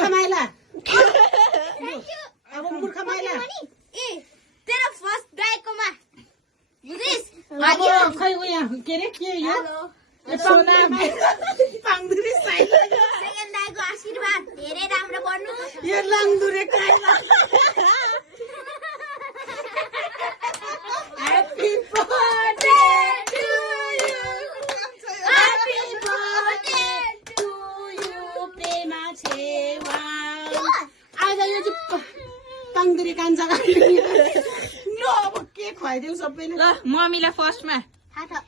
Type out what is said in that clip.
मूर्ख माइला अब मूर्ख माइला तेरो फर्स्ट डाइकोमा बुझिस अब खै उयो के रे के यो सोना पाङ्दुरी साइड सेकेन्ड डाइको आशीर्वाद धेरै राम्रो गर्नु यो लङदुरे काइला Happy birthday to you. Happy birthday to you. Prema छेवा आज यो चाहिँ पाङ्दुरी कान्छा ल अब के खुवाइदेऊ सबैले ल मम्मीलाई फर्स्टमा थाहा छ